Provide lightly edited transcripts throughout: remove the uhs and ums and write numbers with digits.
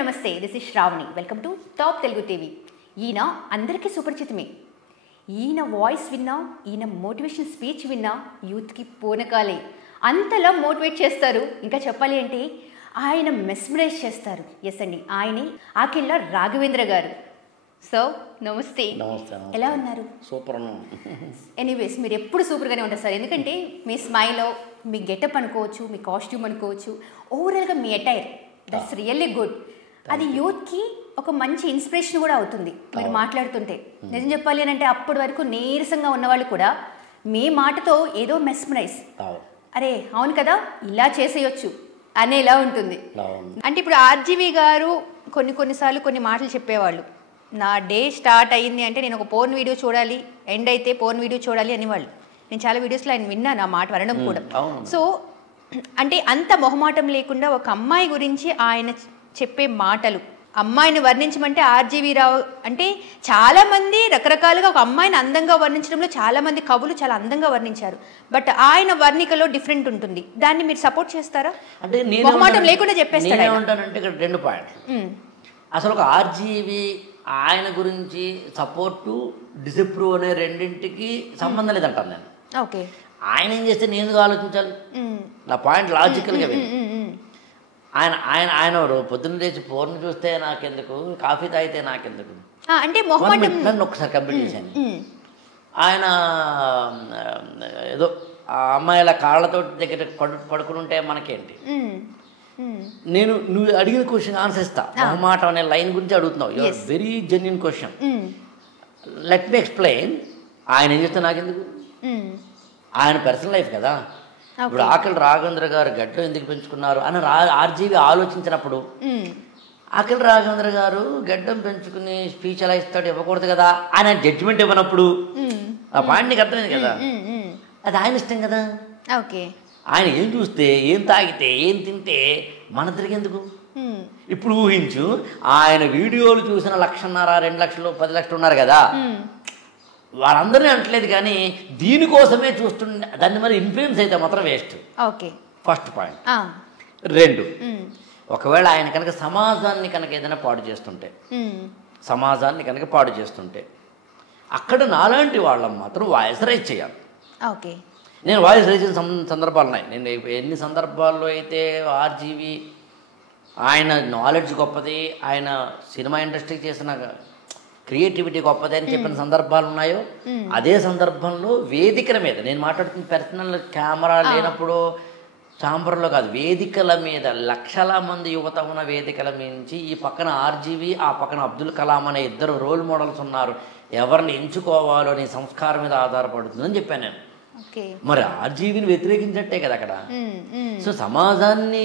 నమస్తే. This is Shravani. Welcome to top Telugu TV. ఈయన అందరికీ సుపరిచితమే. ఈయన వాయిస్ విన్నా, ఈయన మోటివేషన్ స్పీచ్ విన్నా యూత్కి పూనకాలే. అంతలా మోటివేట్ చేస్తారు. ఇంకా చెప్పాలి అంటే ఆయన మెస్మరైజ్ చేస్తారు. ఎస్ అండి, ఆయనే ఆకిళ్ళ రాఘవేంద్ర గారు. సో నమస్తే. ఎలా ఉన్నారు? సూపర్. ఎనీవేస్, మీరు ఎప్పుడు సూపర్గానే ఉంటారు సార్. ఎందుకంటే మీ స్మైల్, మీ గెటప్ అనుకోవచ్చు, మీ కాస్ట్యూమ్ అనుకోవచ్చు, ఓవరాల్గా మీ అటైర్ దట్స్ రియల్లీ గుడ్. అది యూత్కి ఒక మంచి ఇన్స్పిరేషన్ కూడా అవుతుంది మీరు మాట్లాడుతుంటే. నిజం చెప్పాలి అని అంటే అప్పటి వరకు నీరసంగా ఉన్నవాళ్ళు కూడా మీ మాటతో ఏదో మెస్మరైజ్, అరే అవును కదా ఇలా చేసేయచ్చు అనేలా ఉంటుంది. అంటే ఇప్పుడు ఆర్జీవి గారు కొన్నిసార్లు కొన్ని మాటలు చెప్పేవాళ్ళు. నా డే స్టార్ట్ అయ్యింది అంటే నేను ఒక పోర్న్ వీడియో చూడాలి, ఎండ్ అయితే పోర్న్ వీడియో చూడాలి అనేవాళ్ళు. నేను చాలా వీడియోస్లో ఆయన విన్నాను ఆ మాట వినడం కూడా. సో అంటే అంత మొహమాటం లేకుండా ఒక అమ్మాయి గురించి ఆయన చెప్పే మాటలు, అమ్మాయిని వర్ణించమంటే ఆర్జీవి రావు అంటే చాలామంది రకరకాలుగా ఒక అమ్మాయిని అందంగా వర్ణించడంలో చాలామంది కవులు చాలా అందంగా వర్ణించారు. బట్ ఆయన వర్ణికలో డిఫరెంట్ ఉంటుంది. దాన్ని మీరు సపోర్ట్ చేస్తారా? అంటే మొహమాటం లేకుండా చెప్పేస్తారా? ఏమంటానంటే ఇక్కడ 2 పాయింట్లు. అసలు ఒక ఆర్జీవి ఆయన గురించి సపోర్టు డిసప్రూవ్ అనే రెండింటికి సంబంధం లేదంటాను నేను. ఓకే, ఆయన ఏం చేస్తే నేను ఆలోచించాలి. నా పాయింట్ లాజికల్గా ఆయన ఆయన ఆయన పొద్దున్న లేచి ఫోన్ చూస్తే నాకెందుకు, కాఫీ తాగితే నాకెందుకు అంటే నన్ను ఒకసారి కంప్లీట్ చేశాను. ఆయన ఏదో ఆ అమ్మాయిల కాళ్ళతో దగ్గర పడుకుని ఉంటే మనకేంటి. నువ్వు అడిగిన క్వశ్చన్ ఆన్సర్ ఇస్తా. మొహమాటం అనే లైన్ గురించి అడుగుతున్నావు. Your very genuine question. Let me explain. ఆయన ఏం చేస్తే నాకెందుకు, ఆయన పర్సనల్ లైఫ్ కదా. ఇప్పుడు ఆకిళ్ళ రాఘవేంద్ర గారు గడ్డం ఎందుకు పెంచుకున్నారు అని ఆర్జీవి ఆలోచించినప్పుడు, ఆకిళ్ళ రాఘవేంద్ర గారు గడ్డం పెంచుకుని స్పీచ్ ఎలా ఇస్తాడు, ఇవ్వకూడదు కదా ఆయన జడ్జిమెంట్ ఇవ్వనప్పుడు ఆ పాయింట్ నీకు అర్థమైంది కదా. అది ఆయన ఇష్టం కదా. ఓకే, ఆయన ఏం చూస్తే, ఏం తాగితే, ఏం తింటే మన తిరిగేందుకు. ఇప్పుడు ఊహించు, ఆయన వీడియోలు చూసిన 1,50,000, 2 లక్షలు, 10 లక్షలు ఉన్నారు కదా, వారందరినీ అంటలేదు కానీ దీనికోసమే చూస్తుండే. దాన్ని మరి ఇన్ఫ్లుయెన్స్ అయితే మాత్రం వేస్ట్. Okay, first point. 2, ఒకవేళ ఆయన కనుక సమాజాన్ని కనుక ఏదైనా పాడు చేస్తుంటే అక్కడ నాలాంటి వాళ్ళని మాత్రం వాయిస్ రైజ్ చేయాలి. ఓకే, నేను వాయిస్ రైజ్ చేసిన సందర్భాలు ఉన్నాయి. నేను ఎన్ని సందర్భాల్లో అయితే ఆర్జీవి ఆయన నాలెడ్జ్ గొప్పది, ఆయన సినిమా ఇండస్ట్రీకి చేసిన క్రియేటివిటీ గొప్పది అని చెప్పిన సందర్భాలు ఉన్నాయో, అదే సందర్భంలో వేదికల మీద నేను మాట్లాడుతున్న పర్సనల్ కెమెరా లేనప్పుడు చాంబర్లో కాదు, వేదికల మీద లక్షల మంది యువత ఉన్న వేదికల నుంచి ఈ పక్కన ఆర్జీవి, ఆ పక్కన అబ్దుల్ కలాం అనే 2 రోల్ మోడల్స్ ఉన్నారు. ఎవరిని ఎంచుకోవాలో నీ సంస్కారం మీద ఆధారపడుతుందని చెప్పాను నేను. మరి ఆర్జీవిని వ్యతిరేకించట్టే కదా అక్కడ. సో సమాజాన్ని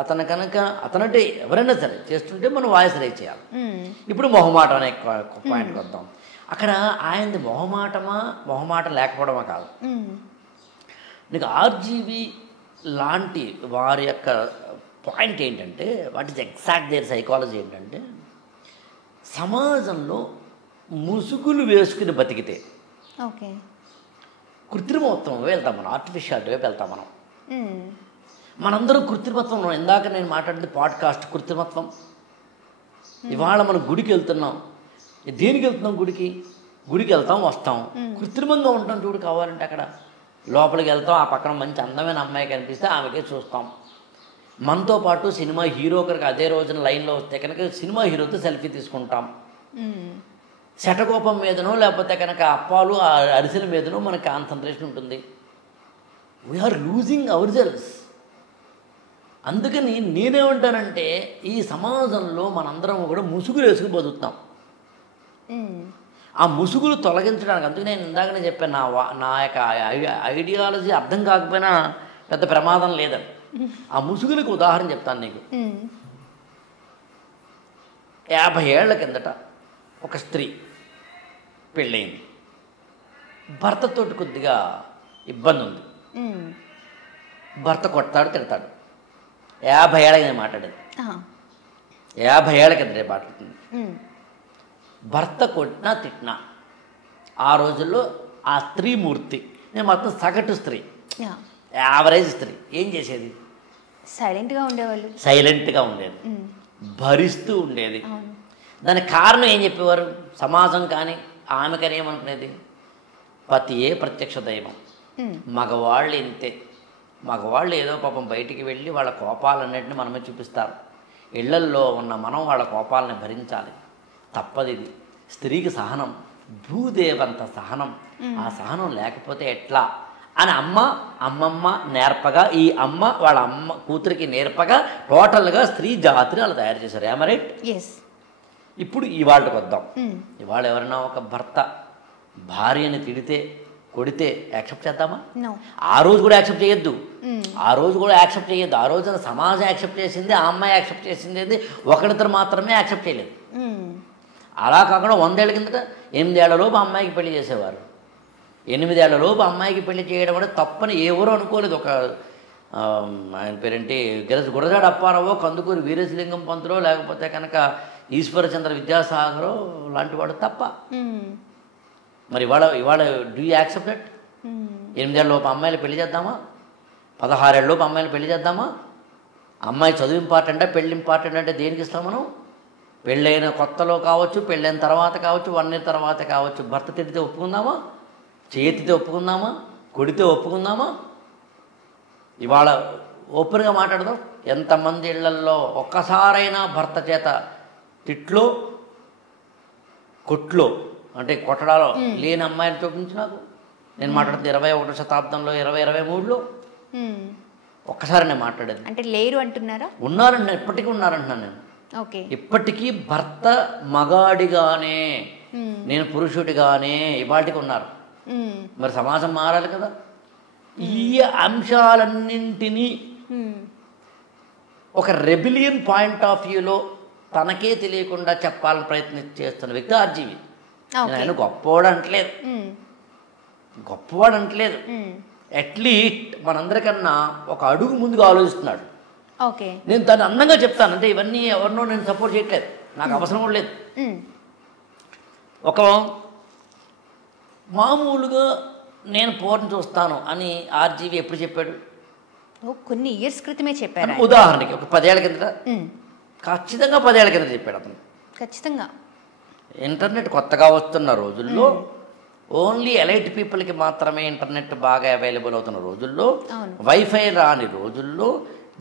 అతనంటే ఎవరైనా సరే చేస్తుంటే మనం వాయిస్ రైజ్ చేయాలి. ఇప్పుడు మొహమాటం అనే పాయింట్కి వద్దాం. అక్కడ ఆయనది మొహమాటం లేకపోవడమా కాదు. నీకు ఆర్జీవి లాంటి వారి యొక్క పాయింట్ ఏంటంటే, what is exact their psychology ఏంటంటే, సమాజంలో ముసుగులు వేసుకుని బతికితే కృత్రిమత్వం వెళ్తాం మనం, ఆర్టిఫిషియాలిటీ వైపు వెళ్తాం మనం. మనందరం కృత్రిమత్వం. ఇందాక నేను మాట్లాడింది పాడ్కాస్ట్ కృత్రిమత్వం. ఇవాళ మనం గుడికి వెళ్తున్నాం. దేనికి వెళ్తున్నాం? గుడికి వెళ్తాం, వస్తాం, కృత్రిమంగా ఉంటాం. చూడు, కావాలంటే అక్కడ లోపలికి వెళ్తాం, ఆ పక్కన మంచి అందమైన అమ్మాయి కనిపిస్తే ఆమెకే చూస్తాం. మనతో పాటు సినిమా హీరో కనుక అదే రోజున లైన్లో వస్తే కనుక సినిమా హీరోతో సెల్ఫీ తీసుకుంటాం. శటకోపం మీదనో లేకపోతే కనుక అప్పాలు అరిసెల మీదనో మనకు కాన్సన్ట్రేషన్ ఉంటుంది. We are losing our selves. అందుకని నేనేమంటానంటే, ఈ సమాజంలో మనందరం కూడా ముసుగులు వేసుకుని బతుకుతాం. ఆ ముసుగులు తొలగించడానికి, అందుకే నేను ఇందాకనే చెప్పాను, నా యొక్క ఐడియాలజీ అర్థం కాకపోయినా పెద్ద ప్రమాదం లేదని. ఆ ముసుగులకు ఉదాహరణ చెప్తాను నీకు. 50 ఏళ్ల కిందట ఒక స్త్రీ పెళ్ళయింది. భర్తతోటి కొద్దిగా ఇబ్బంది ఉంది. భర్త కొడతాడు, తిడతాడు. 50 ఏళ్ళకి నేను మాట్లాడేది, 50 ఏళ్ల కింద నేను మాట్లాడుతుంది. భర్త కొట్టినా తిట్టినా ఆ రోజుల్లో ఆ స్త్రీ మూర్తి, నేను మొత్తం సగటు స్త్రీ, యావరేజ్ స్త్రీ ఏం చేసేది? సైలెంట్గా ఉండేవాళ్ళు. సైలెంట్గా ఉండేది. భరిస్తూ ఉండేది. అవును. దానికి కారణం ఏం చెప్పేవారు? సమాజం కానీ ఆమె కానీ ఏమనుకునేది? పతియే ప్రత్యక్ష దైవం, మగవాళ్ళు ఇంతే, మగవాళ్ళు ఏదో పాపం బయటికి వెళ్ళి వాళ్ళ కోపాలన్నింటినీ మనమే చూపిస్తారు, ఇళ్లల్లో ఉన్న మనం వాళ్ళ కోపాలని భరించాలి, తప్పదిది. స్త్రీకి సహనం భూదేవంత సహనం, ఆ సహనం లేకపోతే ఎట్లా అని అమ్మమ్మ నేర్పగా, ఈ అమ్మ వాళ్ళ అమ్మ కూతురికి నేర్పగా టోటల్గా స్త్రీ జాతిని వాళ్ళు తయారు చేశారు. ఏమ రైట్? ఇప్పుడు ఇవాళకి వద్దాం. ఇవాళ ఎవరైనా ఒక భర్త భార్యని తిడితే కొడితే యాక్సెప్ట్ చేద్దామా? ఆ రోజు కూడా యాక్సెప్ట్ చేయొద్దు. ఆ రోజున సమాజం యాక్సెప్ట్ చేసింది, ఆ అమ్మాయి యాక్సెప్ట్ చేసింది, ఒకరిద్దరు మాత్రమే యాక్సెప్ట్ చేయలేదు. అలా కాకుండా 100 ఏళ్ళ కిందట 8 ఏళ్లలోపు అమ్మాయికి పెళ్లి చేసేవారు. 8 ఏళ్లలోపు అమ్మాయికి పెళ్లి చేయడం కూడా తప్పని ఎవరూ అనుకోలేదు. ఒక ఆయన పేరేంటి గురజాడ అప్పారావో, కందుకూరి వీరేశలింగం పంతులో, లేకపోతే కనుక ఈశ్వరచంద్ర విద్యాసాగరో లాంటి వాడు తప్ప. మరి ఇవాళ డూ యూ యాక్సెప్ట్ దట్? 8 ఏళ్ళలోపు అమ్మాయిలు పెళ్లి చేద్దామా? 16 ఏళ్ళలోపు అమ్మాయిలు పెళ్లి చేద్దామా? అమ్మాయి చదువు ఇంపార్టెంటా, పెళ్ళి ఇంపార్టెంట్ అంటే దేనికి ఇస్తాం మనం? పెళ్ళైన కొత్తలో కావచ్చు, పెళ్ళైన తర్వాత కావచ్చు, 1 year తర్వాత కావచ్చు, భర్త తిడితే ఒప్పుకుందామా? చేతితే ఒప్పుకుందామా? కొడితే ఒప్పుకుందామా? ఇవాళ ఓపెన్గా మాట్లాడదాం. ఎంతమంది ఇళ్లల్లో ఒక్కసారైనా భర్త చేత తిట్లో కొట్లో అంటే కొట్టడాలో లేని అమ్మాయిని చూపించి నాకు. నేను మాట్లాడుతుంది 21వ శతాబ్దంలో 2023లో ఒక్కసారి నేను మాట్లాడేది. అంటే లేరు అంటున్నారా? ఉన్నారండి, ఇప్పటికీ ఉన్నారంటున్నాను నేను. ఇప్పటికీ భర్త మగాడిగానే, నేను పురుషుడిగానే ఇవాటికి ఉన్నారు. మరి సమాజం మారాలి కదా. ఈ అంశాలన్నింటినీ ఒక రెబిలియన్ పాయింట్ ఆఫ్ వ్యూలో తనకే తెలియకుండా చెప్పాలని ప్రయత్నం చేస్తున్న వ్యక్తి ఆర్జీవి. ఆయన గొప్పవాడు అంటలేదు, అట్లీస్ట్ మనందరికన్నా ఒక అడుగు ముందుగా ఆలోచిస్తున్నాడు. నేను దాన్ని అందంగా చెప్తాను, అంటే ఇవన్నీ ఎవరినో నేను సపోర్ట్ చేయట్లేదు, నాకు అవసరం కూడా లేదు. ఒక మామూలుగా నేను పోర్న్ చూస్తాను అని ఆర్జీవి ఎప్పుడు చెప్పాడు? కొన్ని ఇయర్స్ క్రితమే చెప్పారు. ఉదాహరణకి ఒక 10 ఏళ్ల కిందట, ఖచ్చితంగా 10 ఏళ్ల కింద చెప్పాడు అతను. ఖచ్చితంగా ఇంటర్నెట్ కొత్తగా వస్తున్న రోజుల్లో, ఓన్లీ ఎలైట్ పీపుల్కి మాత్రమే ఇంటర్నెట్ బాగా అవైలబుల్ అవుతున్న రోజుల్లో, వైఫై రాని రోజుల్లో,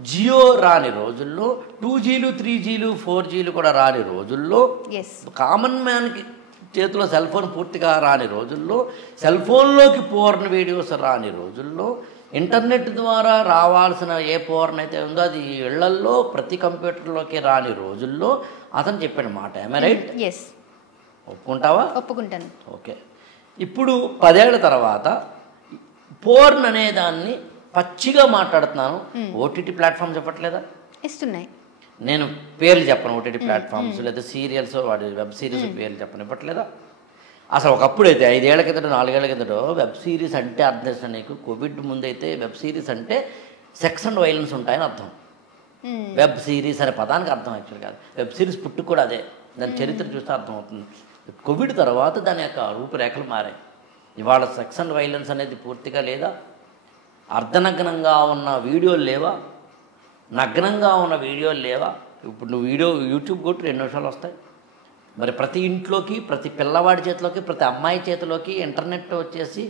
జియో రాని రోజుల్లో, 2Gలు 3Gలు 4Gలు కూడా రాని రోజుల్లో, కామన్ మ్యాన్కి చేతిలో సెల్ ఫోన్ పూర్తిగా రాని రోజుల్లో, సెల్ ఫోన్లోకి పోర్న్ వీడియోస్ రాని రోజుల్లో, ఇంటర్నెట్ ద్వారా రావాల్సిన ఏ పోర్న్ అయితే ఉందో అది ఇళ్లల్లో ప్రతి కంప్యూటర్లోకి రాని రోజుల్లో అతను చెప్పిన మాట. ఏమే రైట్? ఒప్పుకుంటావా? ఒప్పుకుంటాను. ఓకే. ఇప్పుడు 10 ఏళ్ల తర్వాత పోర్న్ అనే దాన్ని పచ్చిగా మాట్లాడుతున్నాను. ఓటీటీ ప్లాట్ఫామ్ చెప్పట్లేదా? ఇస్తున్నాయి. నేను పేర్లు చెప్పను, ఓటీటీ ప్లాట్ఫామ్స్ లేదా సీరియల్స్, వాటి వెబ్ సిరీస్ పేర్లు చెప్పను, ఇవ్వట్లేదా? అసలు ఒకప్పుడైతే 5 ఏళ్ల కిందట 4 ఏళ్ల కిందట వెబ్ సిరీస్ అంటే అర్థం చేస్తాను నీకు. కోవిడ్ ముందైతే వెబ్ సిరీస్ అంటే సెక్స్ అండ్ వైలెన్స్ ఉంటాయని అర్థం. వెబ్ సిరీస్ అనే పదానికి అర్థం యాక్చువల్ కాదు. వెబ్ సిరీస్ పుట్టుకు కూడా అదే, దాని చరిత్ర చూస్తే అర్థమవుతుంది. కోవిడ్ తర్వాత దాని యొక్క రూపురేఖలు మారాయి. ఇవాళ సెక్స్ అండ్ వైలెన్స్ అనేది పూర్తిగా లేదా, అర్ధనగ్నంగా ఉన్న వీడియోలు లేవా, నగ్నంగా ఉన్న వీడియోలు లేవా? ఇప్పుడు నువ్వు యూట్యూబ్ కొట్టి 2 నిమిషాలు వస్తాయి. మరి ప్రతి ఇంట్లోకి, ప్రతి పిల్లవాడి చేతిలోకి, ప్రతి అమ్మాయి చేతిలోకి ఇంటర్నెట్ వచ్చేసి,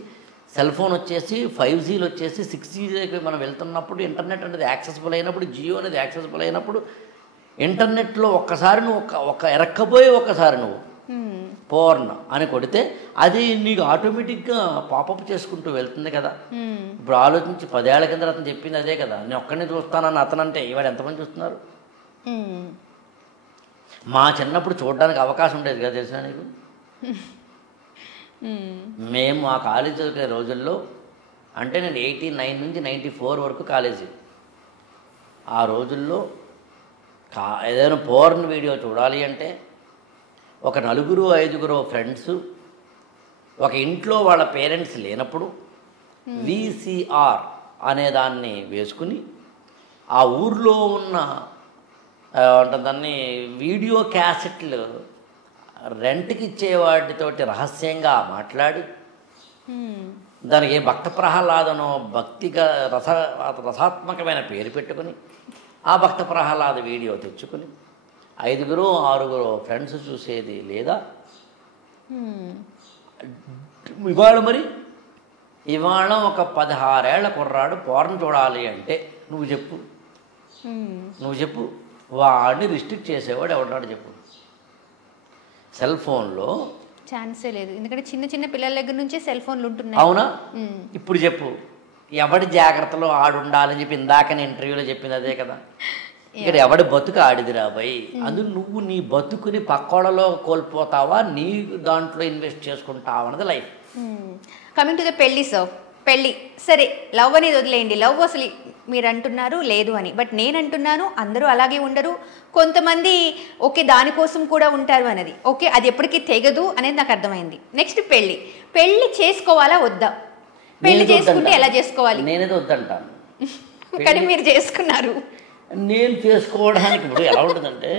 సెల్ ఫోన్ వచ్చేసి, 5Gలు వచ్చేసి 6Gకి మనం వెళ్తున్నప్పుడు, ఇంటర్నెట్ అనేది యాక్సెసిబుల్ అయినప్పుడు, జియో అనేది యాక్సెసిబుల్ అయినప్పుడు, ఇంటర్నెట్లో ఒక్కసారి నువ్వు ఒక ఎరక్కపోయి ఒకసారి నువ్వు పోర్న్ అని కొడితే అది నీకు ఆటోమేటిక్గా పాపప్ చేసుకుంటూ వెళ్తుంది కదా. ఇప్పుడు ఆలోచించి 10 ఏళ్ల కింద అతను చెప్పింది అదే కదా. నేను ఒక్కడిని చూస్తానని అతనంటే ఇవాడు ఎంతమంది చూస్తున్నారు? మా చిన్నప్పుడు చూడడానికి అవకాశం ఉండేది కదా, తెలిసిన నీకు. మేము ఆ కాలేజీ చదివే రోజుల్లో, అంటే నేను 89 నుంచి 94 వరకు కాలేజీ, ఆ రోజుల్లో ఏదైనా పోర్న్ వీడియో చూడాలి అంటే ఒక 4-5 ఫ్రెండ్స్ ఒక ఇంట్లో వాళ్ళ పేరెంట్స్ లేనప్పుడు VCR అనే దాన్ని వేసుకుని ఆ ఊర్లో ఉన్న అంటే దాన్ని వీడియో క్యాసెట్లు రెంట్కి ఇచ్చే వాటితోటి రహస్యంగా మాట్లాడి, దానికి భక్త ప్రహ్లాదనో భక్తిగా రసాత్మకమైన పేరు పెట్టుకుని ఆ భక్త ప్రహ్లాద వీడియో తెచ్చుకుని 5 6 ఫ్రెండ్స్ చూసేది లేదా ఇవాళ మరి ఇవాళ ఒక 16 ఏళ్ల కుర్రాడు పోర్న్ చూడాలి అంటే నువ్వు చెప్పు వాడిని రిస్ట్రిక్ట్ చేసేవాడు ఎవడాడు చెప్పు. సెల్ ఫోన్లో ఛాన్సే లేదు, ఎందుకంటే చిన్న చిన్న పిల్లల దగ్గర నుంచే సెల్ ఫోన్లు ఉంటున్నాయి. అవునా? ఇప్పుడు చెప్పు, ఎవడి జాగ్రత్తలో ఆడుండాలని చెప్పి ఇందాక నేను ఇంటర్వ్యూలో చెప్పింది అదే కదా. ఇక్కడ ఎవడి బతుకు ఆడిదిరా భయ్. అందుకు నువ్వు నీ బతుకుని పక్కోడలో కోల్పోతావా, నీ దాంట్లో ఇన్వెస్ట్ చేసుకుంటావా అన్నది లైఫ్. కమింగ్ టు ద పెళ్ళి సార్, పెళ్ళి సరే, లవ్ అనేది వదిలేయండి, లవ్ అసలు మీరు అంటున్నారు లేదు అని, బట్ నేను అంటున్నాను అందరూ అలాగే ఉండరు, కొంతమంది ఓకే దానికోసం కూడా ఉంటారు అనేది, ఓకే అది ఎప్పటికీ తెగదు అనేది నాకు అర్థమైంది. నెక్స్ట్ పెళ్ళి చేసుకోవాలా వద్దా, పెళ్లి చేసుకుంటే ఎలా చేసుకోవాలి? నేనేదో వద్దంటాను, కానీ మీరు చేసుకున్నారు. నేను చేసుకోవడానికి ఇప్పుడు ఎలా ఉంటుందంటే,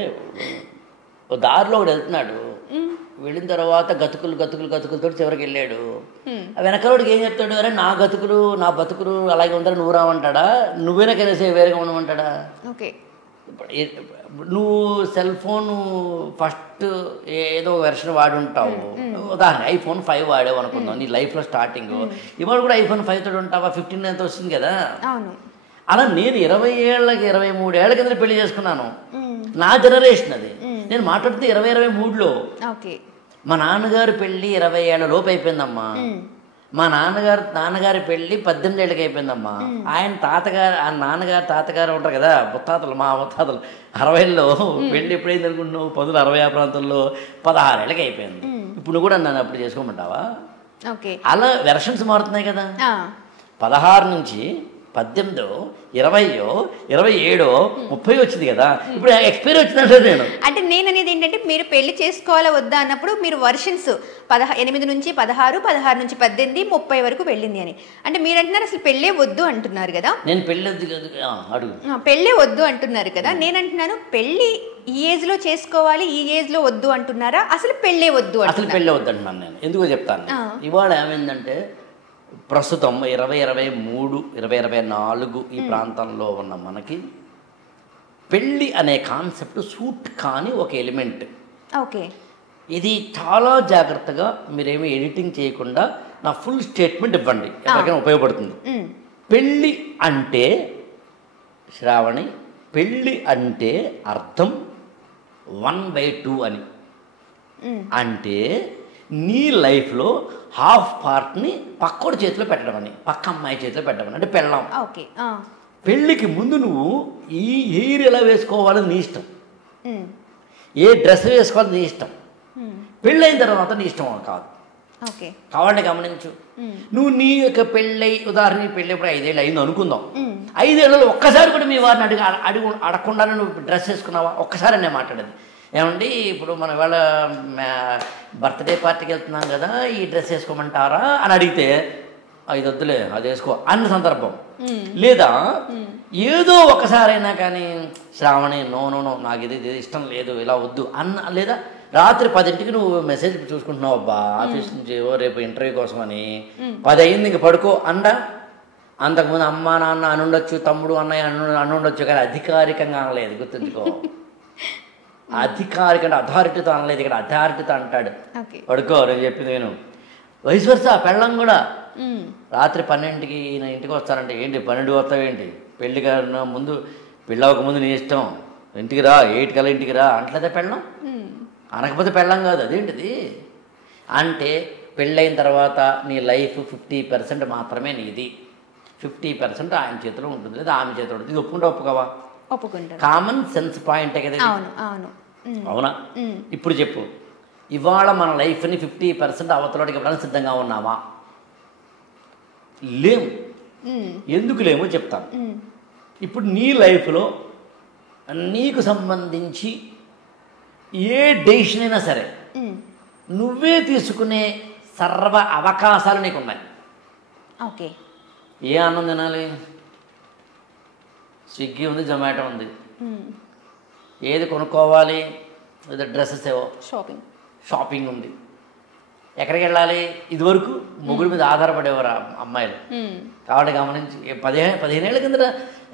దారిలో ఒకడు వెళ్తున్నాడు, వెళ్ళిన తర్వాత గతుకులతో చివరికి వెళ్ళాడు. వెనకలోడికి ఏం చెప్తాడు, అరే నా బతుకులు అలాగే ఉందని నువ్వు రావంటాడా, నువ్వేనా కనీసం వేరేగా ఉండమంటాడా? ఓకే, నువ్వు సెల్ ఫోన్ ఫస్ట్ ఏదో వెర్షన్ వాడి ఉంటావు, ఉదాహరణ iPhone 5 వాడావు అనుకుందాం నీ లైఫ్లో స్టార్టింగ్, ఇవాళ కూడా iPhone 5 తోటి ఉంటావా, 15 ఎంత వస్తుంది కదా. అలా నేను 20 ఏళ్ళకి 23 ఏళ్ళ కింద పెళ్లి చేసుకున్నాను, నా జనరేషన్ అది. నేను మాట్లాడితే 2023లో. మా నాన్నగారి పెళ్ళి 20 ఏళ్ల లోపు అయిపోయిందమ్మా, మా నాన్నగారి పెళ్ళి 18 ఏళ్ళకి అయిపోయిందమ్మా. ఆయన తాతగారు ఉంటారు కదా, మా ముత్తాతలు 60లో పెళ్ళి ఎప్పుడైంది అనుకుంటున్నావు, 1960 ఆ ప్రాంతంలో 16 ఏళ్ళకి అయిపోయింది. ఇప్పుడు కూడా నన్ను అప్పుడు చేసుకోమంటావా? అలా వెర్షన్స్ మారుతున్నాయి కదా. 16 నుంచి 18, 20, 27, 30 వచ్చింది కదా, ఇప్పుడు ఎక్స్పైరీ వచ్చిందంటే నేను అనేది ఏంటంటే, మీరు పెళ్లి చేసుకోవాలా వద్దా అన్నప్పుడు మీరు వర్షన్స్ 8 నుంచి 16, 16 నుంచి 18, 30 వరకు వెళ్ళింది అని అంటే మీరు అంటున్నారు అసలు పెళ్ళే వద్దు అంటున్నారు కదా. నేను పెళ్ళే వద్దు అంటున్నారు కదా, నేను అంటున్నాను పెళ్ళి ఈ ఏజ్ లో చేసుకోవాలి, ఈ ఏజ్ లో వద్దు అంటున్నారా, అసలు పెళ్ళే వద్దు అంటున్నాను నేను. ఎందుకో చెప్తాను. ఇవాళ ఏమైందంటే, ప్రస్తుతం 2023, 2024 ఈ ప్రాంతంలో ఉన్న మనకి పెళ్ళి అనే కాన్సెప్ట్ సూట్ కాని ఒక ఎలిమెంట్. ఇది చాలా జాగ్రత్తగా మీరేమీ ఎడిటింగ్ చేయకుండా నా ఫుల్ స్టేట్మెంట్ ఇవ్వండి, ఎవరికైనా ఉపయోగపడుతుంది. పెళ్ళి అంటే శ్రావణి, పెళ్ళి అంటే అర్థం 1/2 అని. అంటే నీ లైఫ్లో హాఫ్ పార్ట్ని పక్కోడి చేతిలో పెట్టడం అని, పక్క అమ్మాయి చేతిలో పెట్టడం అంటే పెళ్ళాం. పెళ్ళికి ముందు నువ్వు ఈ హెయిర్ ఎలా వేసుకోవాలని నీ ఇష్టం, ఏ డ్రెస్ వేసుకోవాలని నీ ఇష్టం. పెళ్ళైన తర్వాత నీ ఇష్టం కాదు. కావాలంటే గమనించు, నువ్వు నీ యొక్క ఉదాహరణ పెళ్ళి ఇప్పుడు 5 ఏళ్ళు అయింది అనుకుందాం, 5 ఏళ్ళలో ఒక్కసారి కూడా మీ వారిని అడగకుండానే నువ్వు డ్రెస్ వేసుకున్నావా? ఒక్కసారి నేను మాట్లాడేది ఏమండి, ఇప్పుడు మనం ఇవాళ బర్త్డే పార్టీకి వెళ్తున్నాం కదా, ఈ డ్రెస్ వేసుకోమంటారా అని అడిగితే, ఇది వద్దులే అది వేసుకో అన్న సందర్భం. లేదా ఏదో ఒకసారైనా కానీ శ్రావణి నో నాకు ఇది ఇష్టం లేదు, ఇలా వద్దు అన్న, లేదా రాత్రి 10ంటికి నువ్వు మెసేజ్ చూసుకుంటున్నావు, అబ్బా ఆఫీస్ నుంచి రేపు ఇంటర్వ్యూ కోసం అని, 10 అయింది ఇంక పడుకో అండ. అంతకుముందు అమ్మ నాన్న అనుండొచ్చు, తమ్ముడు అన్నయ్య అనుండొచ్చు, కానీ అధికారికంగా అనలేదు, గుర్తుంచుకో. అధికారికంగా అథారిటీతో అనలేదు, ఇక్కడ అథారిటీతో అంటాడు, పడుకో నేను చెప్పింది నేను. వయసు వరుస పెళ్ళం కూడా రాత్రి 12ంటికి నా ఇంటికి వస్తానంటే, ఏంటి 12 వస్తావేంటి, పెళ్ళి కన్నా ముందు పెళ్ళి అవ్వకముందు నీ ఇష్టం, ఇంటికి రా 8 కల్లా ఇంటికి రా అంటలేదా పెళ్ళం? అనకపోతే పెళ్ళం కాదు, అదేంటిది అంటే పెళ్ళైన తర్వాత నీ లైఫ్ 50% మాత్రమే నీది, 50% ఆయన చేతిలో ఉంటుంది, లేదా ఆమె చేతిలో ఉంటుంది. ఇది ఒప్పుకోవా? కామన్ సెన్స్ పాయింటే కదా. అవునా? ఇప్పుడు చెప్పు, ఇవాళ మన లైఫ్ని 50% అవతలకి ఇవ్వడానికి సిద్ధంగా ఉన్నావా? లేము. ఎందుకు లేమో చెప్తాను. ఇప్పుడు నీ లైఫ్లో నీకు సంబంధించి ఏ డెసిషన్ అయినా సరే నువ్వే తీసుకునే సర్వ అవకాశాలు నీకు ఉన్నాయి. ఏ అన్నం తినాలి, స్విగ్గీ ఉంది, జొమాటో ఉంది, ఏది కొనుక్కోవాలి, ఏదో డ్రెస్సెస్ ఏవో షాపింగ్ ఉంది, ఎక్కడికి వెళ్ళాలి, ఇదివరకు మొగుడి మీద ఆధారపడేవారు అమ్మాయిలు. కాబట్టి గమనించి 15 ఏళ్ళ కిందట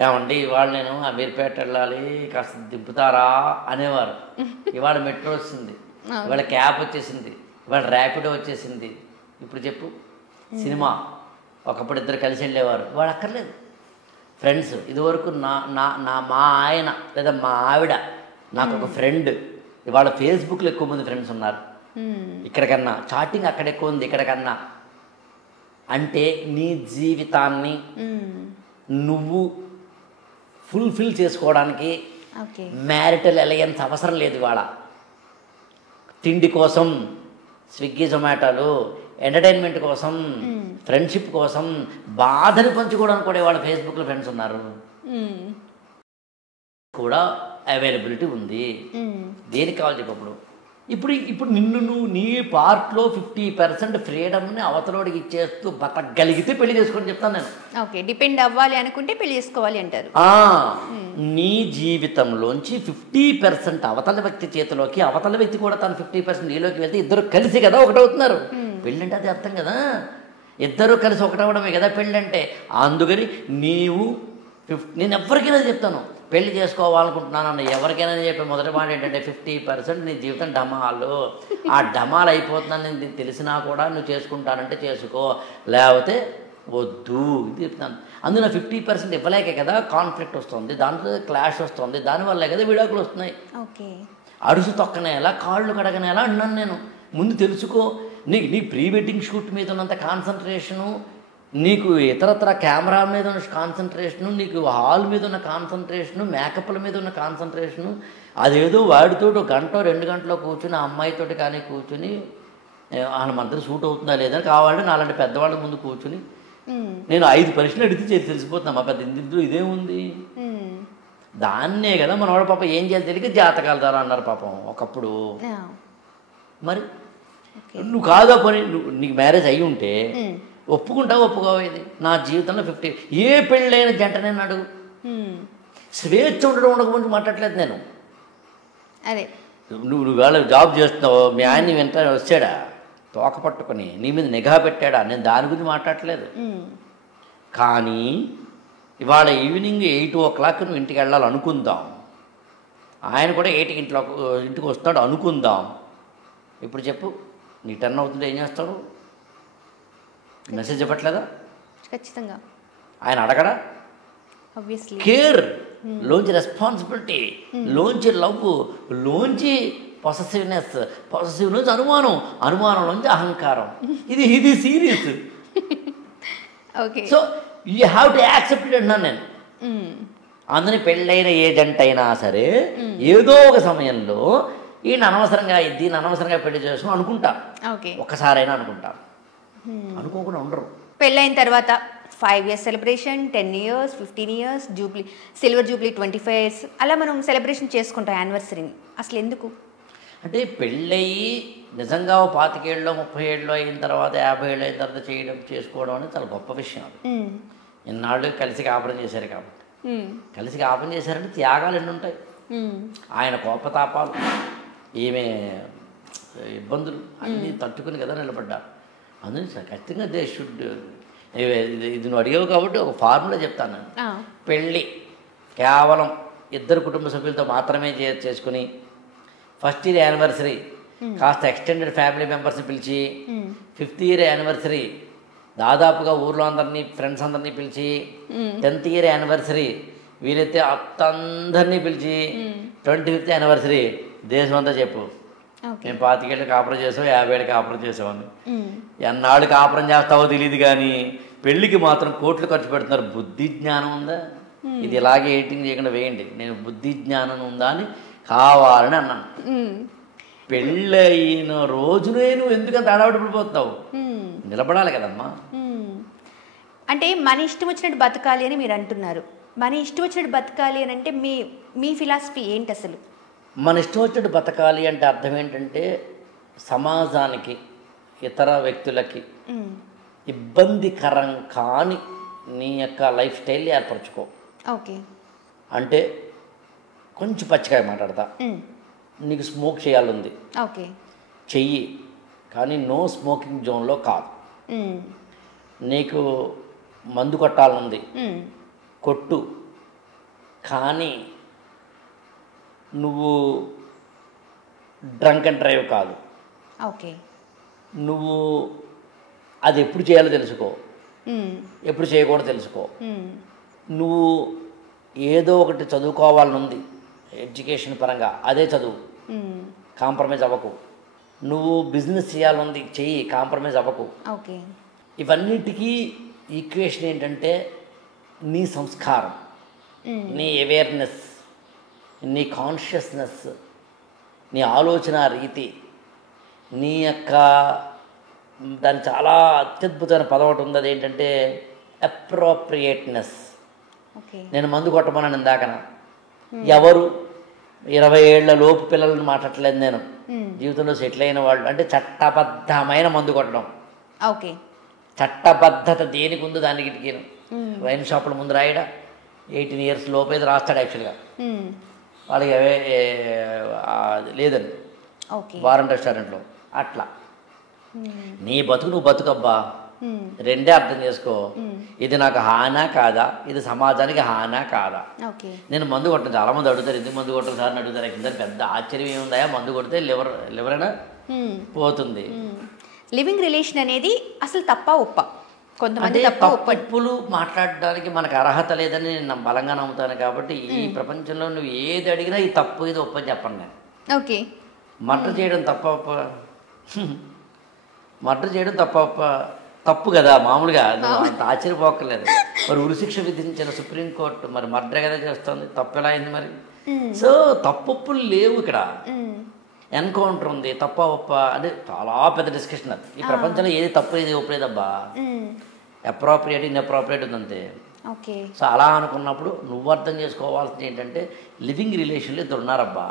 ఏమండి ఇవాళ నేను అమీర్పేట వెళ్ళాలి కాస్త దింపుతారా అనేవారు. ఇవాళ మెట్రో వచ్చింది, ఇవాళ క్యాబ్ వచ్చేసింది, ఇవాళ ర్యాపిడో వచ్చేసింది. ఇప్పుడు చెప్పు, సినిమా ఒకప్పుడు ఇద్దరు కలిసి వెళ్ళేవారు, ఇవాళ అక్కర్లేదు. ఫ్రెండ్స్, ఇదివరకు మా ఆయన లేదా మా ఆవిడ నాకు ఒక ఫ్రెండ్, ఇవాళ ఫేస్బుక్లో ఎక్కువ మంది ఫ్రెండ్స్ ఉన్నారు. ఇక్కడికన్నా చాటింగ్ అక్కడ ఎక్కువ ఉంది ఇక్కడికన్నా. అంటే నీ జీవితాన్ని నువ్వు ఫుల్ఫిల్ చేసుకోవడానికి మ్యారిటల్ అలయన్స్ అవసరం లేదు. ఇవాళ తిండి కోసం స్విగ్గీ జొమాటోలు, ఎంటర్టైన్మెంట్ కోసం, ఫ్రెండ్షిప్ కోసం, బాధని పంచుకోవడానికి కూడా ఇవాళ ఫేస్బుక్లో ఫ్రెండ్స్ ఉన్నారు కూడా అవైలబిలిటీ ఉంది. దేనికి కావాలి చెప్పప్పుడు. ఇప్పుడు నిన్ను నువ్వు నీ పార్ట్లో 50% ఫ్రీడమ్ని అవతలోడికి ఇచ్చేస్తూ బతకగలిగితే పెళ్లి చేసుకొని చెప్తాను నేను. ఓకే, డిపెండ్ అవ్వాలి అనుకుంటే పెళ్లి చేసుకోవాలి అంటారు. నీ జీవితంలోంచి 50% అవతల వ్యక్తి చేతిలోకి, అవతల వ్యక్తి కూడా తను 50% నీలోకి వెళ్తే ఇద్దరు కలిసి కదా ఒకటవుతున్నారు. పెళ్ళి అంటే అది అర్థం కదా, ఇద్దరు కలిసి ఒకటవడమే కదా పెళ్ళి అంటే. అందుకని నేను ఎవరికైనా చెప్తాను, పెళ్లి చేసుకోవాలనుకుంటున్నాను అన్న ఎవరికైనా చెప్పే మొదటి మాట ఏంటంటే 50% నీ జీవితం డమాలు. ఆ డమాలు అయిపోతుందని నేను తెలిసినా కూడా నువ్వు చేసుకుంటానంటే చేసుకో, లేకపోతే వద్దు. ఇది చెప్తాను. అందులో 50% ఇవ్వలేకే కదా కాన్ఫ్లిక్ట్ వస్తుంది, దాంట్లో క్లాష్ వస్తుంది, దానివల్లే కదా విడాకులు వస్తున్నాయి. అడుసు తొక్కనేలా, కాళ్ళు కడగనేలా అన్నాను నేను. ముందు తెలుసుకో. నీ ప్రీ వెడ్డింగ్ షూట్ మీద ఉన్నంత కాన్సన్ట్రేషను, నీకు ఇతరత్ర కెమెరా మీద ఉన్న కాన్సన్ట్రేషను, నీకు హాల్ మీద ఉన్న కాన్సన్ట్రేషను, మేకప్ల మీద ఉన్న కాన్సన్ట్రేషను, అదేదో వాడితో 1 గంట 2 గంటలో కూర్చుని ఆ అమ్మాయితోటి కానీ కూర్చుని వాళ్ళ మధ్య సూట్ అవుతుందా లేదా కావాలంటే నాలాంటి పెద్దవాళ్ళ ముందు కూర్చుని నేను 5 ప్రశ్నలు అడిగితే తెలిసిపోతున్నా మా పెద్ద ఇందులో ఇదేముంది. దాన్నే కదా మనవాడు పాప ఏం చేయాలి తెలియక జాతకాలు ద్వారా అన్నారు పాపం ఒకప్పుడు. మరి నువ్వు కాదా పని, నీకు మ్యారేజ్ అయ్యి ఉంటే ఒప్పుకుంటావు ఒప్పుకోవేది. నా జీవితంలో 50 ఏ పెళ్ళైన జంటనే అడుగు, స్వేచ్ఛ ఉండడం ఉండకపోతే మాట్లాడలేదు నేను. అదే నువ్వు వేళ జాబ్ చేస్తున్నావు, మీ ఆయన వెంట వచ్చాడా తోక పట్టుకొని నీ మీద నిఘా పెట్టాడా, నేను దాని గురించి మాట్లాడలేదు. కానీ ఇవాళ ఈవినింగ్ 8 నువ్వు ఇంటికి వెళ్ళాలి అనుకుందాం, ఆయన కూడా 8కి ఇంటికి వస్తాడు అనుకుందాం. ఇప్పుడు చెప్పు, నీ 10 అవుతుంటే ఏం చేస్తాడు? మెసేజ్ చెప్పట్లేదా? ఖచ్చితంగా. ఆయన అడగడా? కేర్ లోంచి రెస్పాన్సిబిలిటీ, లోంచి లవ్, లోంచి పొసెసివ్నెస్ నుంచి అనుమానం నుంచి అహంకారం. ఇది serious. So you have to accept it అన్నాను నేను. అందుని పెళ్ళైన ఏజెంట్ అయినా సరే ఏదో ఒక సమయంలో దీన్ని అనవసరంగా పెళ్లి చేసుకుని అనుకుంటా, ఒక్కసారైనా అనుకుంటా, అనుకోకుండా ఉండరు. పెళ్ళైన తర్వాత 5 years celebration, 10 years, 15 years, silver Jubilee 25 years అలా మనం సెలబ్రేషన్ చేసుకుంటాం యానివర్సరీని. అసలు ఎందుకు అంటే పెళ్ళయి నిజంగా 25 ఏళ్ళలో 30 ఏళ్ళలో అయిన తర్వాత 50 ఏళ్ళు అయిన తర్వాత చేసుకోవడం అనేది చాలా గొప్ప విషయం. ఇన్నాళ్ళు కలిసి కాపురం చేశారు కాబట్టి, కలిసి కాపురం చేశారంటే త్యాగాలు ఎన్ని ఉంటాయి. ఆయన కోపతాపాలు, ఈమె ఇబ్బందులు అన్నీ తట్టుకుని కదా నిలబడ్డారు. అందుకని ఖచ్చితంగా దే షుడ్. ఇది నువ్వు అడిగావు కాబట్టి ఒక ఫార్ములా చెప్తాను నేను. పెళ్ళి కేవలం 2 కుటుంబ సభ్యులతో మాత్రమే చేసుకుని ఫస్ట్ ఇయర్ యానివర్సరీ కాస్త ఎక్స్టెండెడ్ ఫ్యామిలీ మెంబర్స్ని పిలిచి, 5th year యానివర్సరీ దాదాపుగా ఊర్లో అందరినీ ఫ్రెండ్స్ అందరినీ పిలిచి, 10th year యానివర్సరీ వీలైతే అందరినీ పిలిచి, 25th యానివర్సరీ దేశం అంతా చెప్పు మేము 25 ఏళ్ళు కాపురం చేసాం, 50 ఏళ్ళు కాపురం చేసామని. ఎన్నాళ్ళు కాపురం చేస్తావో తెలియదు కానీ పెళ్ళికి మాత్రం కోట్లు ఖర్చు పెడుతున్నారు. బుద్ధి జ్ఞానం ఉందా? ఇది ఇలాగే ఎడిటింగ్ చేయకుండా వేయండి. నేను బుద్ధి జ్ఞానం ఉందా అని కావాలని అన్నాను. పెళ్ళయిన రోజునే నువ్వు ఎందుకంత హడావుడి పడిపోతావు? నిలబడాలి కదమ్మా. అంటే మన ఇష్టం వచ్చినట్టు బతకాలి అని మీరు అంటున్నారు. మన ఇష్టం వచ్చినట్టు బతకాలి అని అంటే మీ ఫిలాసఫీ ఏంటి అసలు? మన ఇష్టం వచ్చినట్టు బతకాలి అంటే అర్థం ఏంటంటే సమాజానికి, ఇతర వ్యక్తులకి ఇబ్బందికరం కాని నీ యొక్క లైఫ్ స్టైల్ ఏర్పరచుకో. ఓకే. అంటే కొంచెం పచ్చికాయ మాట్లాడతా, నీకు స్మోక్ చేయాలంది, ఓకే, చెయ్యి. కానీ నో స్మోకింగ్ జోన్లో కాదు. మ్మ్. నీకు మందు కొట్టాలనుంది, మ్మ్. కొట్టు. కానీ నువ్వు డ్రంక్ అండ్ డ్రైవ్ కాదు. ఓకే. నువ్వు అది ఎప్పుడు చేయాలో తెలుసుకో, మ్మ్. ఎప్పుడు చేయకూడదో తెలుసుకో. మ్మ్. నువ్వు ఏదో ఒకటి చదువుకోవాలని ఉంది ఎడ్యుకేషన్ పరంగా, అదే చదువు, మ్మ్. కాంప్రమైజ్ అవ్వకు. నువ్వు బిజినెస్ చేయాలనుంది, చెయ్యి, కాంప్రమైజ్ అవ్వకు. ఓకే. ఇవన్నిటికీ ఈక్వేషన్ ఏంటంటే నీ సంస్కారం, మ్మ్. నీ అవేర్నెస్, నీ కాన్షియస్నెస్, నీ ఆలోచన రీతి, నీ యొక్క దాని చాలా అత్యద్భుతమైన పదం ఒకటి ఉంది, అదేంటంటే అప్రోప్రియేట్నెస్. ఓకే. నేను మందు కొట్టమన్నాను ఇందాకన. ఎవరు 20 ఏళ్ల లోపు పిల్లలను మాట్లాడలేదు నేను, జీవితంలో సెటిల్ అయిన వాళ్ళు. అంటే చట్టబద్ధమైన మందు కొట్టడం. ఓకే. చట్టబద్ధత దేనికి ఉందో దానికి వైన్ షాపుల ముందు రాయడా 18 years లోపేది రాస్తాడు యాక్చువల్గా. మ్మ్. వాళ్ళకి లేదండి ఓకే. బార్ రెస్టారెంట్లో. అట్లా మ్మ్. నీ బతుకు నువ్వు బతుకబ్బా, మ్మ్. రెండే అర్థం చేసుకో. ఇది నాకు హానా కాదా, ఇది సమాజానికి హానా కాదా. ఓకే. నేను మందు కొట్టను, చాలామంది అడుగుతారు ఎందుకు మందు కొట్టరు సార్ అని అడుగుతారు. కింద పెద్ద ఆశ్చర్యం ఏముందా, మందు కొడితే లివరైనా మ్మ్. పోతుంది. లివింగ్ రిలేషన్ అనేది అసలు తప్ప ఒప్ప? కొంతమంది అంటే తప్ప ఒప్ప. తప్పులు మాట్లాడడానికి మనకు అర్హత లేదని నేను బలంగా నమ్ముతాను. కాబట్టి ఈ ప్రపంచంలో నువ్వు ఏది అడిగినా ఈ తప్పు ఇది ఒప్పని చెప్పను నేను. ఓకే. మర్డర్ చేయడం తప్ప ఒప్ప? మర్డర్ చేయడం తప్ప ఒప్ప? తప్పు కదా మామూలుగా, నువ్వు అంత ఆశ్చర్యపోక్కర్లేదు. మరి ఉరిశిక్ష విధించిన సుప్రీంకోర్టు మరి మర్డర్ కదా చేస్తుంది, తప్పు ఎలా అయింది మరి? సో తప్పులు లేవు ఇక్కడ. ఎన్కౌంటర్ ఉంది, తప్ప ఒప్ప అంటే చాలా పెద్ద డిస్కషన్ అది. ఈ ప్రపంచంలో ఏది తప్పు ఏది ఒప్పలేదబ్బా, అప్రోప్రియేట్ ఇన్అప్రోప్రియేట్ ఉందంతే. ఓకే. సో అలా అనుకున్నప్పుడు నువ్వు అర్థం చేసుకోవాల్సింది ఏంటంటే లివింగ్ రిలేషన్లో ఇద్దరు ఉన్నారబ్బా.